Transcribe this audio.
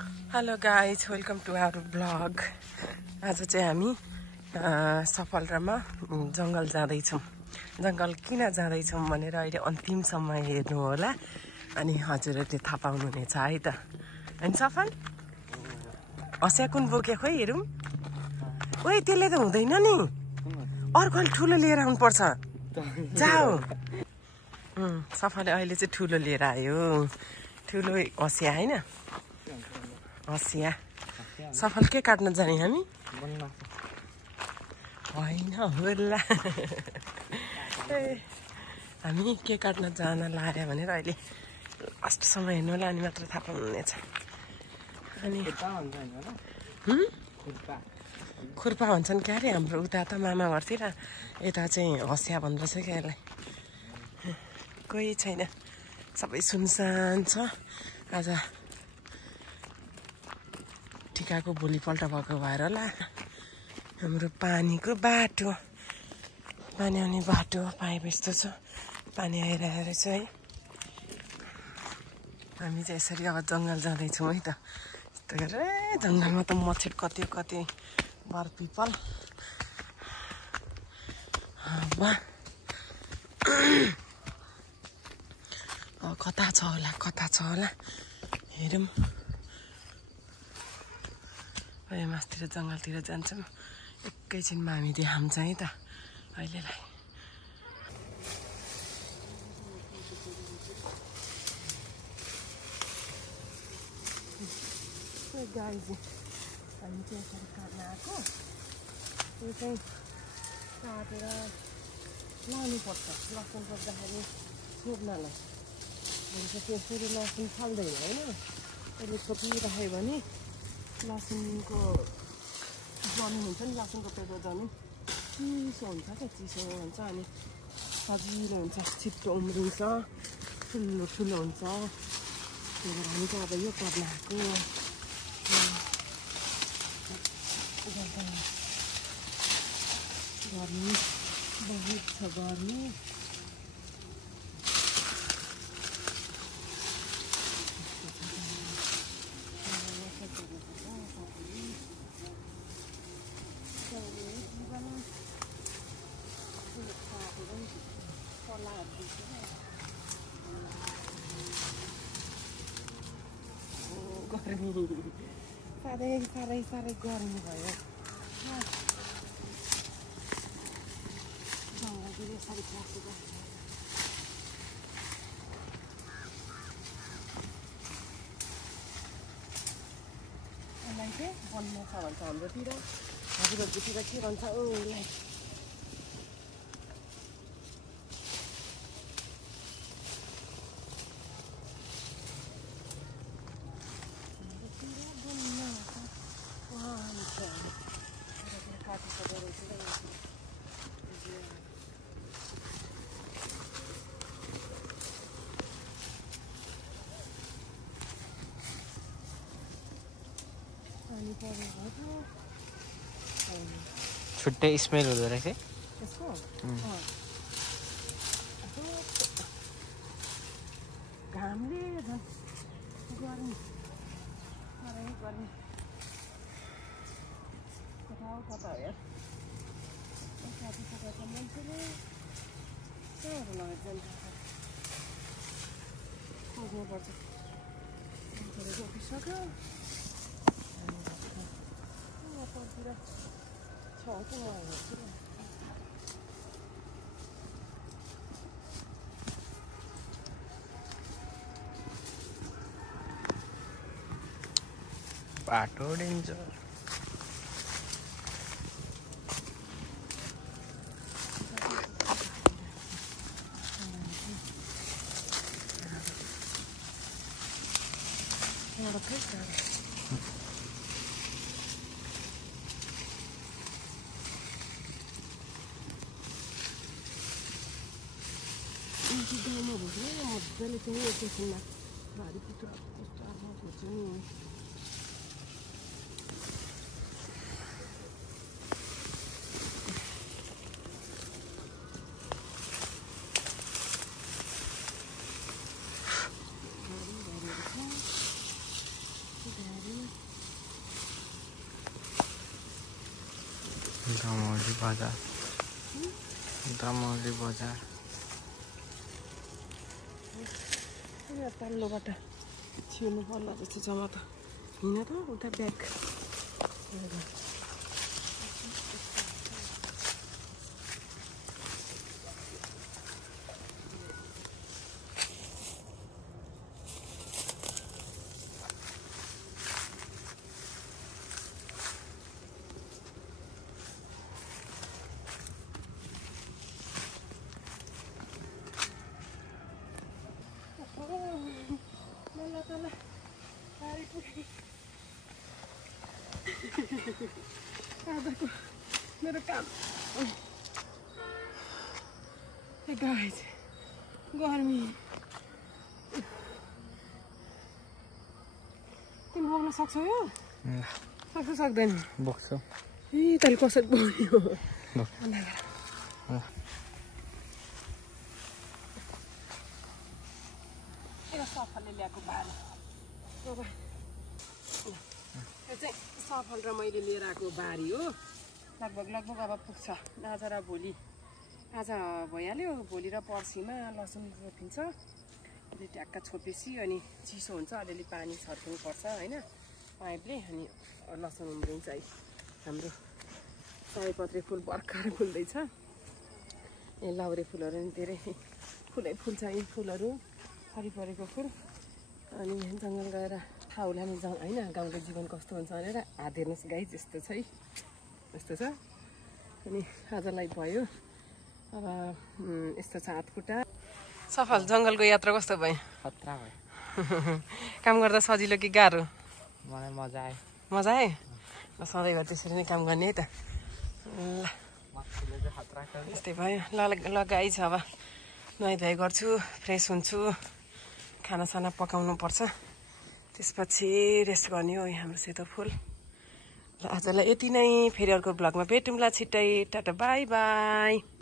Hello guys, welcome to our blog. आज चाहिँ हामी सफलरामा जङ्गल जाँदैछौँ। जङ्गल किन जाँदैछौँ भनेर अहिले अन्तिमसम्म हेर्नु होला, अनि हजुरहरूले थाहा पाउनुहुनेछ है त। होइन सफल, हँसिया कुन बोक्यो खोइ हेरौँ। ओइ त्यसले त हुँदैन नि, अर्को ठुलो लिएर आउनुपर्छ। जाऊ। सफलले अहिले चाहिँ ठुलो लिएर आयो, ठुलो हँसिया होइन, हँसिया। सफल के काट्न जाने हामी? होइन होला। हामी के काट्न जान लाग्यो भनेर अहिले लास्टसम्म हेर्नु होला, अनि मात्र थाहा पाउनुहुनेछ। अनि खुर्पा भन्छन् क्या अरे हाम्रो उता त मामा घरतिर, यता चाहिँ हँसिया भन्दो रहेछ क्या यसलाई। कोही छैन, सबै सुनसान छ। आज टिकाको भोलिपल्ट भएको भएर होला हाम्रो पानीको बाटो, पानी आउने बाटो पाइप यस्तो छ, पानी आइरहेको रहेछ है। हामी चाहिँ यसरी अब जङ्गल जाँदैछौँ है त। यस्तो गरेर जङ्गलमा त मच्छर कति कति बर पिपल। अब कता छ होला, कता छ होला हेरौँ। अहिले मासतिर जङ्गलतिर जान्छौँ, एकैछिनमा हामी देखाउँछ है त अहिलेलाई। गाई चाहिँ हामी चाहिँ यसरी काट्न आएको, यो चाहिँ काटेर लानुपर्छ लसुन पर्दाखेरि छोप्नलाई। भन्छ त्यसरी लसुन फाल्दैन होइन, यसले छोपिराख्यो भने लसुनको जमिन हुन्छ नि, लसुनको पेटो जमिन चिसो हुन्छ क्या, चिसो हुन्छ अनि सजिलो हुन्छ, छिट्टो उम्रिन्छ, ठुलो ठुलो हुन्छ। त्यही भएर हामी चाहिँ अब यो काट्न आएको। गर्मी बहुत छ, गर्मी। गर्मी साह्रै साह्रै साह्रै गर्मी भयो। जङ्गलतिर यसरी बसेको यसलाई चाहिँ बन्द छ भन्छ हाम्रोतिर, हजुरहरूतिर के भन्छ उसलाई? छुट्टै स्मेल हुँदो रहेछ यसको। घामले झन् गर्मी, साह्रै गर्मी। कता कता हेर, कति कता छ मान्छेले कहाँहरू लगेर जान्छ, खोज्नुपर्छ। मान्छेले रोकिसक्यो, पर्तिर छ कि म हेर्छु। बाटो डेन्जर। मजाले चाहिँ एकैछिनमा भारी पिठो कस्तो आफ्नो खोज्छ नि। दमौली बजार दमौली बजार तल्लोबाट छिर्नु पर्ला जस्तो छ म त हिँड त उता ब्याग आजको मेरो काम गाइस गर्मी तिमी बोक्न सक्छौ यो सक्छ सक्दैन बोक्छु ए तैँले कसरी बोक्यो यो सफलले ल्याएको बारी यो चाहिँ सफल र मैले लिएर आएको बारी हो लगभग अब पुग्छ आज र भोलि आज भइहाल्यो भोलि र पर्सिमा लसुन रोपिन्छ अलि ट्याक्क छोपेपछि अनि चिसो हुन्छ अलिअलि पानी छर्किनु पर्छ होइन पाइपले अनि लसुन उम्रिन्छ है हाम्रो सयपत्री फुल भर्खरै फुल्दैछ ए लाउरे फुलहरू नि धेरै फुल्छ यी फुलहरू फरिपरेको फुल अनि जङ्गल गएर थाहा होला नि होइन गाउँको जीवन कस्तो हुन्छ भनेर हात हेर्नुहोस् गाई यस्तो छ है यस्तो छ अनि आजलाई भयो अब यस्तो छ हातखुट्टा सफल जङ्गलको यात्रा कस्तो भयो खतरा भयो काम गर्दा सजिलो कि गाह्रो मलाई मजा आयो मजा आयो ल सधैँभरि त्यसरी नै काम गर्ने है त ल यस्तै भयो ल गाई छ अब नुहाइधुवाइ गर्छु फ्रेस हुन्छु खानासाना पकाउनु पर्छ त्यसपछि रेस्ट गर्ने हो हाम्रो सेतो फुल ल आजलाई यति नै फेरि अर्को भ्लगमा भेटौँला छिट्टै टाटा बाई बाई